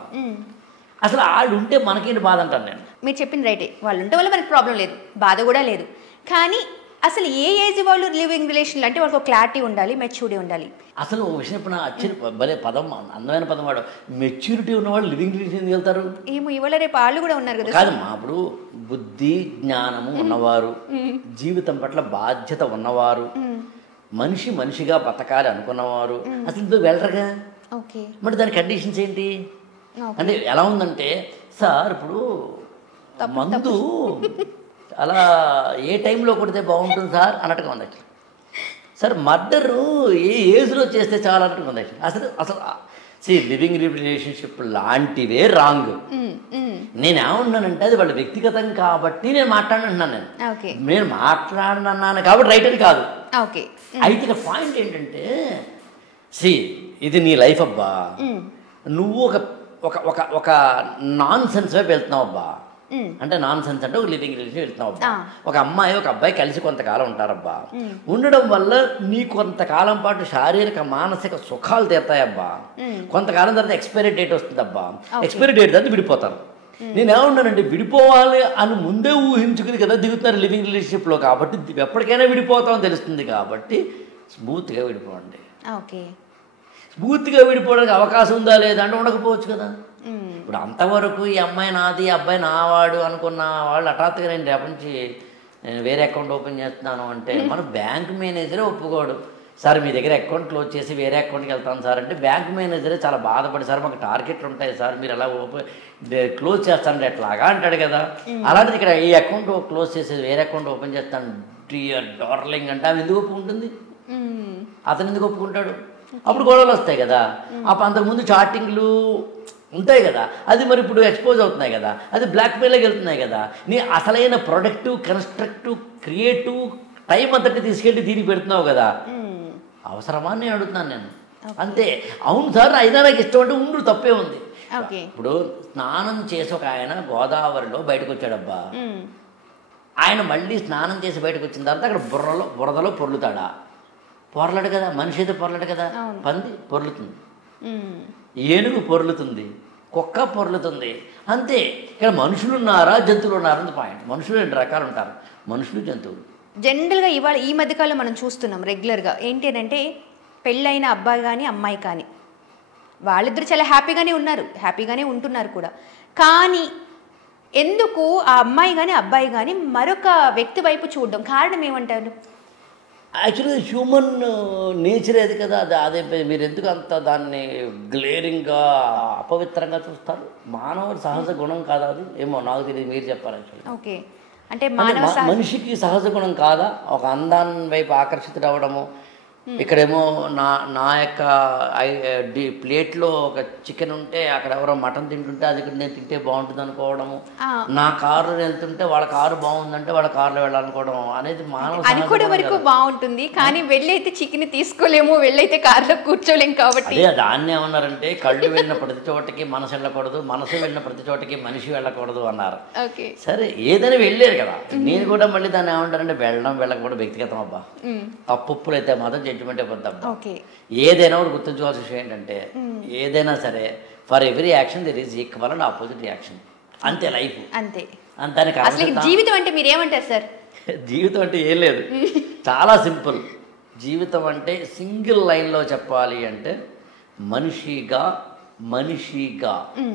అసలు వాళ్ళు ఉంటే మనకేంటి బాధ అంటాను నేను. మీరు చెప్పింది రైటే, వాళ్ళు ఉంటే వల్ల మనకి ప్రాబ్లం లేదు, బాధ కూడా లేదు. కానీ అసలు ఏ ఏజ్ వాళ్ళు లివింగ్ రిలేషన్లు అంటే వాళ్ళకి క్లారిటీ ఉండాలి, మెచ్యూరిటీ ఉండాలి. అసలు ఒక విషయం ఇప్పుడు భలే పదం, అందమైన పదం వాడు. మెచ్యూరిటీ ఉన్నవాళ్ళు లివింగ్ రిలేషన్ ఎందుకు వెళ్తారు? ఏమో ఇవాళ రేపు వాళ్ళు కూడా ఉన్నారు కదా. కాదమ్మా, ఇప్పుడు బుద్ధి జ్ఞానము ఉన్నవారు, జీవితం పట్ల బాధ్యత ఉన్నవారు, మనిషి మనిషిగా బతకాలి అనుకున్నవారు అసలు ఇందులో వెళ్ళరుగా. ఓకే. మరి దాని కండిషన్స్ ఏంటి అంటే ఎలా ఉందంటే, సార్ ఇప్పుడు మందు అలా ఏ టైంలో కొడితే బాగుంటుంది సార్ అన్నట్టుగా ఉంది యాక్చువల్. సార్ మర్డరు ఏ ఏజ్లో చేస్తే చాలా అన్నట్టుగా ఉంది యాక్చువల్. అసలు లివింగ్ రిలేషన్షిప్ లాంటివే రాంగ్. నేనేమన్నానంటే అది వాళ్ళ వ్యక్తిగతం కాబట్టి నేను మాట్లాడినంటున్నాను. నేను మాట్లాడినన్నాను కాబట్టి రైట్ అని కాదు. అయితే ఇక పాయింట్ ఏంటంటే, ఇది నీ లైఫ్ అబ్బా, నువ్వు ఒక ఒక ఒక నాన్ సెన్స్ వైపు వెళ్తున్నావు అబ్బా. అంటే నాన్ సెన్స్ అంటే ఒక లివింగ్ రిలేషన్ వెళ్తున్నావు అబ్బా. ఒక అమ్మాయి ఒక అబ్బాయి కలిసి కొంతకాలం ఉంటారబ్బా. ఉండడం వల్ల నీ కొంతకాలం పాటు శారీరక మానసిక సుఖాలు తీరుతాయబ్బా. కొంతకాలం తర్వాత ఎక్స్పైరీ డేట్ వస్తుందబ్బా. ఎక్స్పైరీ డేట్ తర్వాత విడిపోతారు. నేనేమన్నానంటే విడిపోవాలి అని ముందే ఊహించుకుని కదా దిగుతున్నారు లివింగ్ రిలేషన్షిప్లో. కాబట్టి ఎప్పటికైనా విడిపోతామని తెలుస్తుంది కాబట్టి స్మూత్గా విడిపోండి. స్మూత్గా విడిపోవడానికి అవకాశం ఉందా లేదా అంటే ఉండకపోవచ్చు కదా. ఇప్పుడు అంతవరకు ఈ అమ్మాయి నాది, ఈ అబ్బాయి నావాడు అనుకున్న వాళ్ళు హఠాత్తుగా నేను రేపటి నుంచి నేను వేరే అకౌంట్ ఓపెన్ చేస్తున్నాను అంటే మన బ్యాంక్ మేనేజరే ఒప్పుకోడు. సార్ మీ దగ్గర అకౌంట్ క్లోజ్ చేసి వేరే అకౌంట్కి వెళ్తాను సార్ అంటే బ్యాంక్ మేనేజరే చాలా బాధపడి, సార్ మాకు టార్గెట్లు ఉంటాయి సార్, మీరు ఎలా క్లోజ్ చేస్తానంటే ఎట్లాగా అంటాడు కదా. అలాంటిది ఇక్కడ ఈ అకౌంట్ క్లోజ్ చేసి వేరే అకౌంట్ ఓపెన్ చేస్తాను డియర్ డార్లింగ్ అంటే అవి ఎందుకు ఒప్పుకుంటుంది? అతను ఎందుకు ఒప్పుకుంటాడు? అప్పుడు గొడవలు వస్తాయి కదా. అప్పుడు అంతకుముందు చాటింగ్లు ఉంటాయి కదా, అది మరి ఇప్పుడు ఎక్స్పోజ్ అవుతున్నాయి కదా, అది బ్లాక్మెయిల్కి వెళ్తున్నాయి కదా. నీ అసలైన ప్రొడక్టివ్ కన్స్ట్రక్టివ్ క్రియేటివ్ టైం అంతటి తీసుకెళ్ళి దీనికి పెడుతున్నావు కదా, అవసరమా అని నేను అడుగుతున్నాను నేను. అంతే. అవును సార్ అయినా నాకు ఇష్టం అంటే ఉండు, తప్పే ఉంది. ఇప్పుడు స్నానం చేసి ఒక ఆయన గోదావరిలో బయటకు వచ్చాడబ్బా. ఆయన మళ్ళీ స్నానం చేసి బయటకు వచ్చిన తర్వాత అక్కడ బురదలో పొర్లుతాడా? పొరలడు కదా. మనిషి అయితే పొరలడు కదా. పంది పొర్లుతుంది, ఏనుగు పొర్లుతుంది, కుక్క పొర్లుతుంది, అంతే. ఇక్కడ మనుషులు ఉన్నారా జంతువులు ఉన్నారా అని పాయింట్. మనుషులు 2 రకాలు ఉంటారు, మనుషులు జంతువులు. జనరల్గా ఇవాళ ఈ మధ్యకాలంలో మనం చూస్తున్నాం రెగ్యులర్గా ఏంటి అంటే, పెళ్ళైన అబ్బాయి కానీ అమ్మాయి కానీ వాళ్ళిద్దరు చాలా హ్యాపీగానే ఉన్నారు, హ్యాపీగానే ఉంటున్నారు కూడా. కానీ ఎందుకు ఆ అమ్మాయి కానీ అబ్బాయి కానీ మరొక వ్యక్తి వైపు చూడడం కారణం ఏమంటారు? యాక్చువల్లీ హ్యూమన్ నేచర్ అది కదా, అదే మీరు ఎందుకు అంత దాన్ని గ్లేరింగ్గా అపవిత్రంగా చూస్తారు? మానవుడి సహజ గుణం కాదా అది? ఏమో నాకు తెలియదు, మీరు చెప్పారు యాక్చువల్లీ. ఓకే, అంటే మానవ మనిషికి సహజ గుణం కాదా ఒక అందాన్ని వైపు ఆకర్షితుడు అవ్వడము? ఇక్కడేమో నా యొక్క ప్లేట్లో ఒక చికెన్ ఉంటే అక్కడ ఎవరో మటన్ తింటుంటే అది నేను తింటే బాగుంటుంది అనుకోవడము, నా కారు వెళ్తుంటే వాళ్ళ కారు బాగుందంటే వాళ్ళ కారులో వెళ్ళాలనుకోవడం అనేది మానవ అనుకోవే వరకు బాగుంటుంది, కానీ వెళ్ళైతే చికెన్ తీసుకోలేము, వెళ్ళైతే కారులో కూర్చోలేము. కాబట్టి దాన్ని ఏమన్నారంటే కళ్ళు వెళ్ళిన ప్రతి చోటకి మనసు వెళ్ళకూడదు, మనసు వెళ్ళిన ప్రతి చోటకి మనిషి వెళ్ళకూడదు అన్నారు. సరే ఏదైనా వెళ్ళారు కదా, నేను కూడా మళ్ళీ దాన్ని ఏమంటారంటే వెళ్ళకపోవడం వ్యక్తిగతం అబ్బా, తప్పులు అయితే మాత్రం జడ్జిమెంట్ అయిపోద్దాం. ఏదైనా కూడా గుర్తుంచుకోవాల్సిన విషయం ఏంటంటే ఏదైనా సరే for every action there is equal and opposite reaction. అంతే లైఫ్, అంతే. జీవితం అంటే మీరు ఏమంటారు సార్? జీవితం అంటే ఏం లేదు, చాలా సింపుల్. జీవితం అంటే సింగిల్ లైన్లో చెప్పాలి అంటే మనిషిగా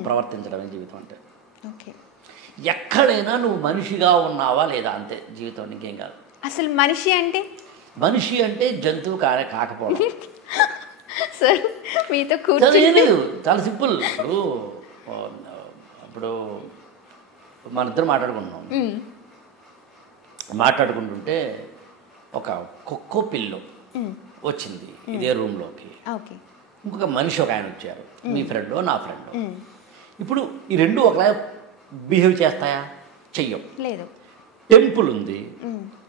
ప్రవర్తించడమే జీవితం అంటే. ఎక్కడైనా నువ్వు మనిషిగా ఉన్నావా లేదా అంతే జీవితం, ఇంకేం కాదు. అసలు మనిషి అంటే జంతువు కాకపోవడం. సార్ మీతో లేదు, చాలా సింపుల్. ఇప్పుడు మన ఇద్దరు మాట్లాడుకుంటుంటే ఒక కుక్కో పిల్లు వచ్చింది ఇదే రూమ్లోకి, ఇంకొక మనిషి ఒక ఆయన వచ్చారు, మీ ఫ్రెండ్ నా ఫ్రెండ్. ఇప్పుడు ఈ రెండు ఒకలా బిహేవ్ చేస్తాయా? చెయ్యం. లేదు. టెంపుల్ ఉంది,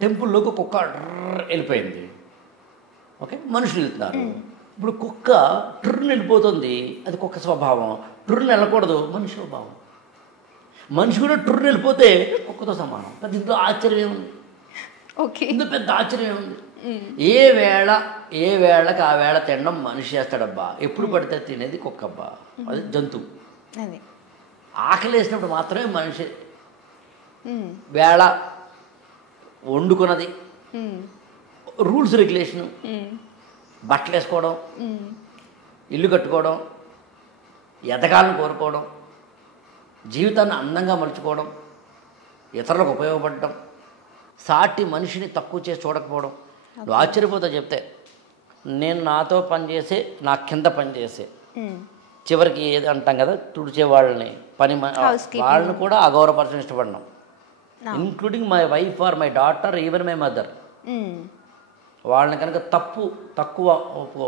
టెంపుల్లోకి కుక్క వెళ్ళిపోయింది, ఓకే, మనుషులు వెళ్తున్నారు. ఇప్పుడు కుక్క ట్రుర్ని వెళ్ళిపోతుంది, అది కుక్క స్వభావం. ట్రుర్ని వెళ్ళకూడదు, మనిషి స్వభావం. మనిషి కూడా ట్రుర్ని వెళ్ళిపోతే కుక్కతో సమానం. పెద్ద ఇందులో ఆశ్చర్యం ఏముంది? ఇందులో పెద్ద ఆశ్చర్యం ఏముంది? ఏ వేళకి ఆ వేళ తినడం మనిషి చేస్తాడబ్బా, ఎప్పుడు పడితే తినేది కుక్కబ్బా, అది జంతువు. ఆకలి వేసినప్పుడు మాత్రమే మనిషి వేళ వండుకున్నది, రూల్స్ రెగ్యులేషను, బట్టలు వేసుకోవడం, ఇల్లు కట్టుకోవడం, ఎదగాలను కోరుకోవడం, జీవితాన్ని అందంగా మలుచుకోవడం, ఇతరులకు ఉపయోగపడడం, సాటి మనిషిని తక్కువ చేసి చూడకపోవడం. నువ్వు ఆశ్చర్యపోతావు చెప్తే. నేను నాతో పనిచేసే, నా కింద పనిచేసే, చివరికి ఏది అంటాం కదా తుడిచే వాళ్ళని, వాళ్ళని కూడా అగౌరవపరచడం ఇష్టపడినాం, including my wife or my daughter, even my mother. వాళ్ళని కనుక తక్కువ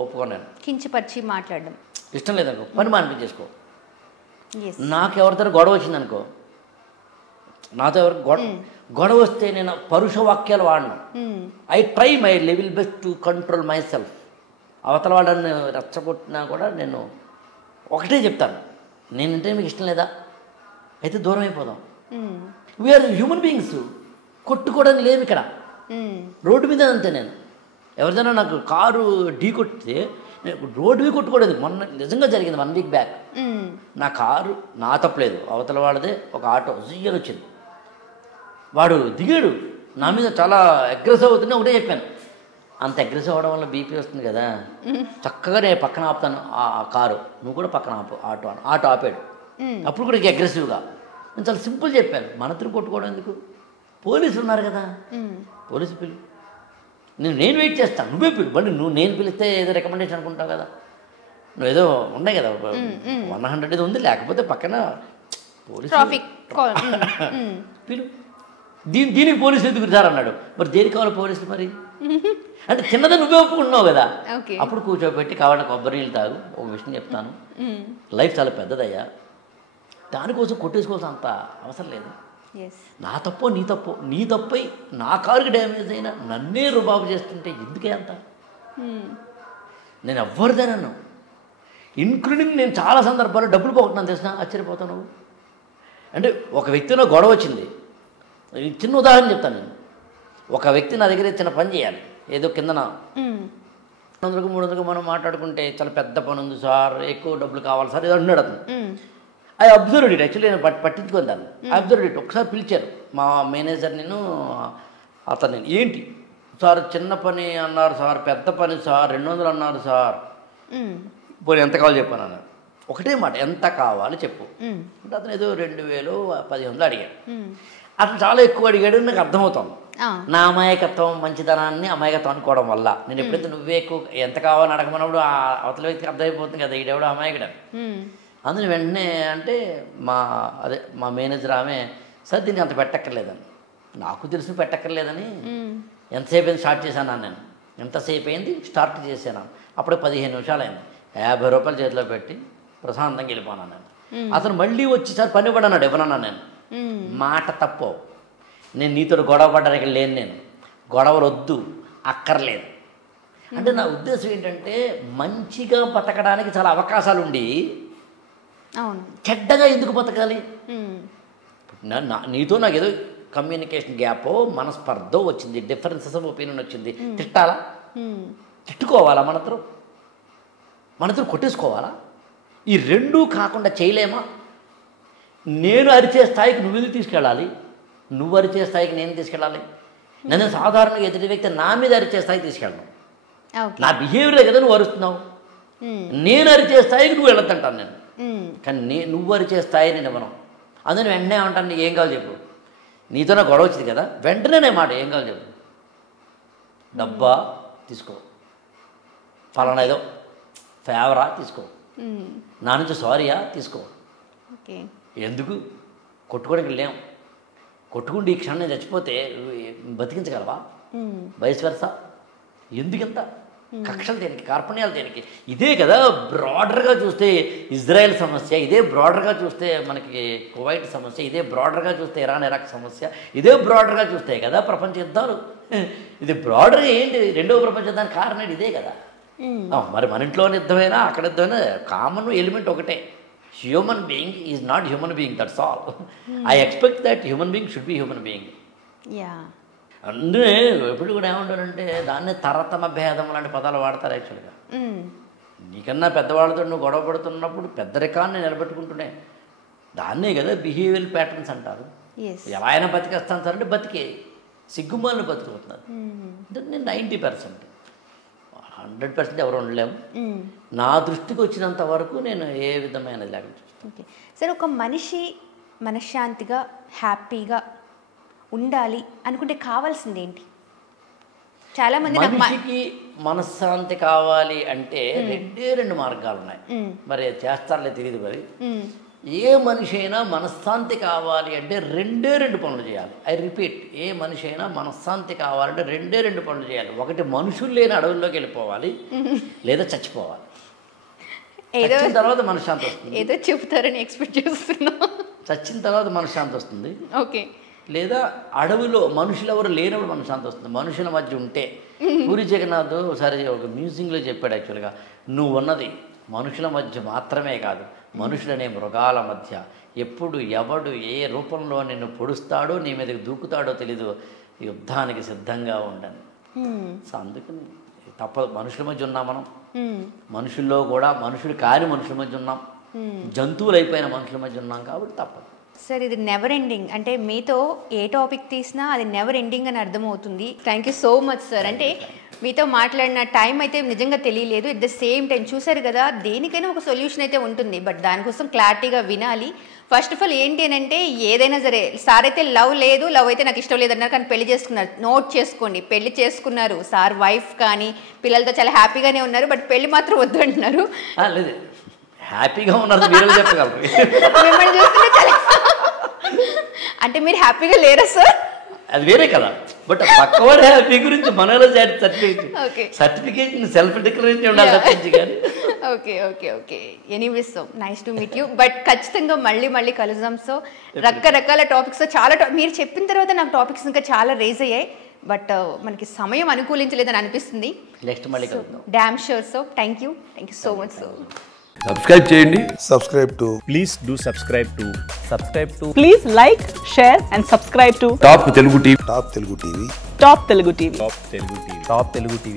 ఒప్పుకున్నాను, కించపరిచి మాట్లాడడం ఇష్టం లేదనుకో, పని మానిపించేసుకో. నాకు ఎవరితో గొడవ వచ్చిందనుకో, నాతో ఎవరు గొడవ వస్తే నేను పరుష వాక్యాలు వాడను. I try my level best to control my self. అవతల వాళ్ళని రెచ్చగొట్టినా కూడా నేను ఒకటే చెప్తాను, నేనంటే మీకు ఇష్టం లేదా, అయితే దూరం అయిపోదాం. We are human beings. కొట్టుకోవడానికి లేవు ఇక్కడ, రోడ్డు మీద అంతే. నేను ఎవరిదైనా నాకు కారు ఢీ కొట్టితే రోడ్డు మీద కొట్టుకోవడం మొన్న నిజంగా జరిగింది 1 వీక్ బ్యాక్. నా కారు నా తప్పలేదు, అవతల వాళ్ళదే ఒక ఆటో జియ్యని వచ్చింది, వాడు దిగాడు నా మీద, చాలా అగ్రెసివ్ అవుతుంటే ఒకటే చెప్పాను, అంత అగ్రెసివ్ అవ్వడం వల్ల బీపీ వస్తుంది కదా, చక్కగా నేను పక్కన ఆపుతాను ఆ కారు, నువ్వు కూడా పక్కన ఆపు ఆటో ఆపాడు. అప్పుడు కూడా ఇంకా అగ్రెసివ్గా నేను చాలా సింపుల్ చెప్పాను, మనతో కొట్టుకోవడం ఎందుకు, పోలీసులు ఉన్నారు కదా, పోలీసు పిలు, నేను వెయిట్ చేస్తాను, నువ్వే పిలు. మళ్ళీ నేను పిలిస్తే ఏదో రికమెండేషన్ అనుకుంటావు కదా, నువ్వు ఏదో ఉన్నాయి కదా 100 ఏదో ఉంది, లేకపోతే పక్కన పోలీసు పిలు. దీనికి పోలీసులు ఎందుకు సార్ అన్నాడు. మరి దేనికి కావాలి పోలీసులు? మరి అంటే చిన్నది నువ్వే ఒప్పుకుంటున్నావు కదా. అప్పుడు కూర్చోబెట్టి కావాలంటే కొబ్బరి నీళ్ళు తాగు, ఒక విషయం చెప్తాను, లైఫ్ చాలా పెద్దదయ్యా, దానికోసం కొట్టేసుకోవాల్సిన అంత అవసరం లేదు. నా తప్పో నీ తప్పై నా కారుకి డ్యామేజ్ అయినా నన్నే రుబాబు చేస్తుంటే ఎందుకే అంత? నేను ఎవ్వరిదేనన్ను, ఇంక్లూడింగ్ నేను చాలా సందర్భాల్లో డబ్బులు పోగొట్టినాను తెలిసిన, ఆశ్చర్యపోతాను. అంటే ఒక వ్యక్తిలో గొడవ వచ్చింది, చిన్న ఉదాహరణ చెప్తాను. నేను ఒక వ్యక్తి నా దగ్గర చిన్న పని చేయాలి, ఏదో కిందన 200-300 మనం మాట్లాడుకుంటే చాలా పెద్ద పని ఉంది సార్, ఎక్కువ డబ్బులు కావాలి సార్, ఏదో అన్నాడు అతను. ఐ అబ్జర్వ్డ్ ఇట్, యాక్చువల్లీ నేను పట్టించుకొని దాన్ని అబ్జర్వ్డ్ ఇట్. ఒకసారి పిలిచారు మా మేనేజర్, నేను అతను, ఏంటి సార్ చిన్న పని అన్నారు సార్, పెద్ద పని సార్, 200 అన్నారు సార్, పోనీ ఎంత కావాలి చెప్పాను అన్నారు. ఒకటే మాట, ఎంత కావాలి చెప్పు అంటే అతను ఏదో 2,000-1,500 అడిగాడు. అతను చాలా ఎక్కువ అడిగాడు, నాకు అర్థమవుతాం. నా అమాయకత్వం, మంచితనాన్ని అమాయకత్వం అనుకోవడం వల్ల నేను ఎప్పుడైతే నువ్వే ఎక్కువ ఎంత కావాలని అడగమన్నప్పుడు ఆ అవతల వ్యక్తికి అర్థమైపోతుంది కదా ఈడెవడో అమాయకుడని. అందులో వెంటనే అంటే మా మేనేజర్ ఆమె సార్ దీనికి అంత పెట్టక్కర్లేదని. నాకు తెలిసి పెట్టక్కర్లేదని. ఎంతసేపు అయింది స్టార్ట్ చేశాను నేను, ఎంతసేపు అయింది స్టార్ట్ చేశాను, అప్పుడే 15 నిమిషాలు అయింది. 50 రూపాయలు చేతిలో పెట్టి ప్రశాంతంగా వెళ్ళిపోన్నాను నేను. అతను మళ్ళీ వచ్చేసారి పని కూడా అన్నాడు, ఇవ్వనన్నా నేను. మాట తప్పు, నేను నీతో గొడవ పడడానికి లేను, నేను గొడవలు వద్దు, అక్కర్లేదు. అంటే నా ఉద్దేశం ఏంటంటే మంచిగా బతకడానికి చాలా అవకాశాలు ఉండి చెడ్డగా ఎందుకు బతకాలి? నీతో నాకు ఏదో కమ్యూనికేషన్ గ్యాప్, మనస్పర్ధో వచ్చింది, డిఫరెన్సెస్ ఆఫ్ ఒపీనియన్ వచ్చింది, తిట్టాలా? తిట్టుకోవాలా? మనతో కొట్టేసుకోవాలా? ఈ రెండూ కాకుండా చేయలేమా? నేను అరిచే స్థాయికి నువ్వు ఎందుకు తీసుకెళ్ళాలి? నువ్వు అరిచే స్థాయికి నేను తీసుకెళ్ళాలి? నేను సాధారణంగా ఎదుటి వ్యక్తి నా మీద అరిచే స్థాయికి తీసుకెళ్ళను. నా బిహేవియరే కదా నువ్వు అరుస్తున్నావు. నేను అరిచే స్థాయికి నువ్వు వెళ్ళొద్దంటాను నేను. కానీ నువ్వు అరిచే స్థాయి నేను ఇవ్వను. అందుకని వెంటనే ఏమంటాను, నీకు ఏం కావాలి చెప్పు. నీతో నాకు గొడవ వచ్చింది కదా, వెంటనే మాట ఏం కావాలి చెప్పు. డబ్బా తీసుకో, ఫలానా ఏదో ఫేవరా తీసుకో, నా నుంచి సారీయా తీసుకో. ఎందుకు కొట్టుకోవడానికి లేం, కొట్టుకుంటే ఈ క్షణం చచ్చిపోతే బతికించగలవా? వయసు వరుస ఎందుకంత కక్షలు దేనికి, కార్పణ్యాలు దేనికి? ఇదే కదా బ్రాడర్గా చూస్తే ఇజ్రాయెల్ సమస్య, ఇదే బ్రాడర్గా చూస్తే మనకి కువైట్ సమస్య, ఇదే బ్రాడర్గా చూస్తే ఇరాన్ ఇరాక్ సమస్య, ఇదే బ్రాడర్గా చూస్తే కదా ప్రపంచ యుద్ధాలు. ఇది బ్రాడర్ ఏంటి? రెండవ ప్రపంచ యుద్ధానికి కారణం ఇదే కదా. మరి మన ఇంట్లో యుద్ధమైనా అక్కడ యుద్ధమైనా కామన్ ఎలిమెంట్ ఒకటే, human being is not human being, that's all. I expect that human being should be human being. అందుకే ఎప్పుడు కూడా ఏమంటారంటే దాన్నే తరతమ భేదం లాంటి పదాలు వాడతారు యాక్చువల్గా. నీకన్నా పెద్దవాళ్ళతో నువ్వు గొడవ పడుతున్నప్పుడు పెద్దరికాన్ని నిలబెట్టుకుంటూనే దాన్నే కదా బిహేవియర్ ప్యాటర్న్స్ అంటారు. ఎలా అయినా బతికేస్తాను సార్ అంటే బతికే సిగ్గుమాలను బతుకుతున్నారు. అంటే నేను 90%, 100% ఎవరు ఉండలేము. నా దృష్టికి వచ్చినంత వరకు నేను ఏ విధమైనది లేకుండా చూస్తాను. సరే, ఒక మనిషి మనశ్శాంతిగా హ్యాపీగా ఉండాలి అనుకుంటే కావాల్సింది ఏంటి? చాలా మంది మనిషికి మనశ్శాంతి కావాలి అంటే 2 మార్గాలు ఉన్నాయి. మరి చేస్తారులే తెలియదు. మరి ఏ మనిషి అయినా మనశ్శాంతి కావాలి అంటే 2 పనులు చేయాలి. ఐ రిపీట్, ఏ మనిషి అయినా మనశ్శాంతి కావాలంటే 2 పనులు చేయాలి. ఒకటి మనుషులు లేని అడవుల్లోకి వెళ్ళిపోవాలి, లేదా చచ్చిపోవాలి. చచ్చిన తర్వాత మనశ్శాంతి వస్తుంది. ఏదో చెప్తారని ఎక్స్పెక్ట్ చేస్తున్నా. చచ్చిన తర్వాత మనశ్శాంతి వస్తుంది. ఓకే. లేదా అడవిలో మనుషులు ఎవరు లేనప్పుడు మనశ్శాంతి వస్తుంది. మనుషుల మధ్య ఉంటే పూరి జగన్నాథ్ ఒకసారి ఒక మ్యూజియంలో చెప్పాడు యాక్చువల్గా, నువ్వు ఉన్నది మనుషుల మధ్య మాత్రమే కాదు, మనుషులనే మృగాల మధ్య. ఎప్పుడు ఎవడు ఏ రూపంలో నిన్ను పొడుస్తాడో నీ మీదకి దూకుతాడో తెలీదు, యుద్ధానికి సిద్ధంగా ఉండని. సో అందుకని తప్పదు, మనుషుల మధ్య ఉన్నాం మనం. మనుషుల్లో కూడా మనుషులు కాని మనుషుల మధ్య ఉన్నాం, జంతువులు అయిపోయిన మనుషుల మధ్య ఉన్నాం, కాబట్టి తప్పదు. సార్, ఇది నెవర్ ఎండింగ్. అంటే మీతో ఏ టాపిక్ తీసినా అది నెవర్ ఎండింగ్ అని అర్థమవుతుంది. Thank you so much sir. అంటే మీతో మాట్లాడిన టైం అయితే నిజంగా తెలియలేదు. ఎట్ ద సేమ్ టైం చూసారు కదా, దేనికైనా ఒక సొల్యూషన్ అయితే ఉంటుంది, బట్ దానికోసం క్లారిటీగా వినాలి. ఫస్ట్ ఆఫ్ ఆల్ ఏంటి అని అంటే, ఏదైనా సరే సార్ అయితే లవ్ లేదు, లవ్ అయితే నాకు ఇష్టం లేదన్నారు, కానీ పెళ్లి చేసుకున్నారు. నోట్ చేసుకోండి, పెళ్లి చేసుకున్నారు. సార్ వైఫ్ కానీ పిల్లలతో చాలా హ్యాపీగానే ఉన్నారు, బట్ పెళ్లి మాత్రం వద్దు అంటున్నారు. లేదు, హ్యాపీగా ఉన్నారు, మిమ్మల్ని చూస్తుంటే చాలా అంటే మీరు హ్యాపీగా లేరా సార్? అది వేరే కదా, బట్ పక్కవాడు హ్యాపీ గురించి మనలో సర్టిఫికేషన్ సెల్ఫ్ డిక్లరేషన్ ఉండాలి తప్పించి కానీ. Okay okay okay anyways, so nice to meet you. But ఖచ్చితంగా మళ్ళీ కలుద్దాం. సో రకరకాల టాపిక్స్, చాలా మీరు చెప్పిన తర్వాత నాకు టాపిక్స్ ఇంకా చాలా రేజ్ అయ్యాయి, బట్ మనకి సమయం అనుకూలించలేదని అనిపిస్తుంది. నెక్స్ట్ మళ్ళీ కలుద్దాం. Damn sure. So thank you so much. So subscribe చేయండి. Please do subscribe to please like, share and subscribe to top Telugu TV. Top Telugu TV.